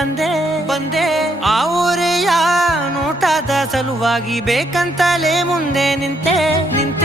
ಬಂದೆ ಬಂದೆ ಆ ಊರೆಯ ನೋಟದ ಸಲುವಾಗಿ ಬೇಕಂತಲೇ ಮುಂದೆ ನಿಂತೆ ನಿಂತೆ